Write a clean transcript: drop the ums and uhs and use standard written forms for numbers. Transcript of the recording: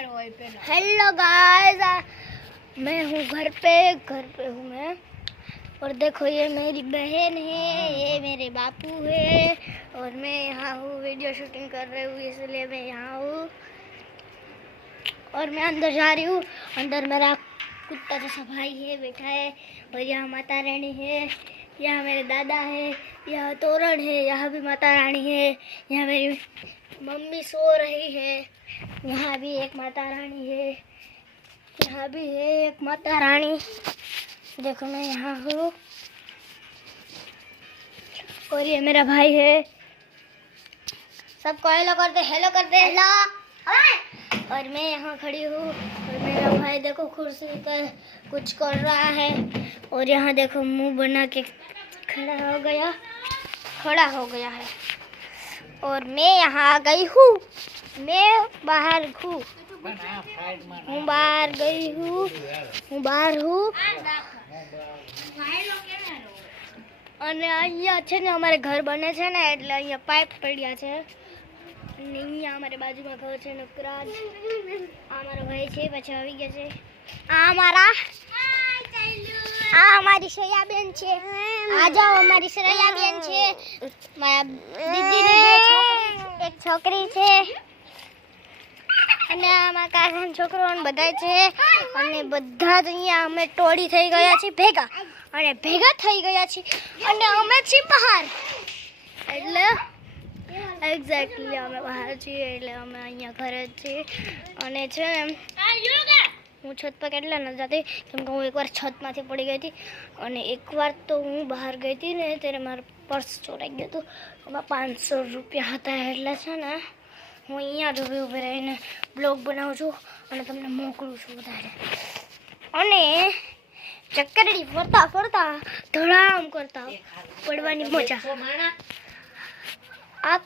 Hello guys, मैं हूँ घर पे हूँ मैं। और देखो ये मेरी बहन है, ये मेरे बापू है और मैं यहाँ हूँ वीडियो शूटिंग कर रही हूँ, इसलिए मैं यहाँ हूँ। और मैं अंदर जा रही हूँ। अंदर मेरा कुत्ता जैसा भाई है बैठा है और यहाँ माता रानी है, यहाँ मेरे दादा है, यहाँ तोरण है, यहाँ भी माता रानी है, यहाँ मेरी मम्मी सो रही है, यहाँ भी एक माता रानी है, यहाँ भी है एक माता रानी। देखो मैं यहाँ हूँ और ये मेरा भाई है। सबको हेलो करते हेलो। और मैं यहाँ खड़ी हूँ और मेरा भाई देखो कुर्सी पर कुछ कर रहा है और यहाँ देखो मुंह बना के खड़ा हो गया है। और मैं यहाँ आ गई हूँ, मैं बाहर हूँ, હું બહાર ગઈ હું બહાર હું। અને અહીંયા છે ને અમારે ઘર બને છે ને એટલે અહીંયા પાઇપ પડ્યા છે અને અહીંયા અમારે બાજુમાં ઘર છે નકરાજ। આ મારો ભાઈ છે, પછી આવી ગયા છે આ અમારી શ્રેયાબેન છે। આ જાઓ અમારી શ્રેયાબેન છે, મારા દીદીની એક છોકરી છે અને આમાં કાકાનો છોકરો અને બધાય છે અને બધા જ અહીંયા અમે ટોળી થઈ ગયા છીએ ભેગા થઈ ગયા છીએ અને અમે છીએ બહાર, એટલે એક્ઝેક્ટલી અમે બહાર છીએ એટલે અમે અહીંયા ઘરે જ છીએ। અને છે ને હું છત પર કેટલા ન જતી કેમ કે હું એકવાર છતમાંથી પડી ગઈ હતી અને એકવાર તો હું બહાર ગઈ હતી ને ત્યારે મારું પર્સ ચોરાઈ ગયું હતું, એમાં 500 રૂપિયા હતા। એટલે છે ને હું અહીંયા જ ઊભી રહીને બ્લોગ બનાવું છું અને તમને મોકલું છું વધારે। અને ચક્કરડી ફરતા ધડામ કરતા પડવાની મજા। આપ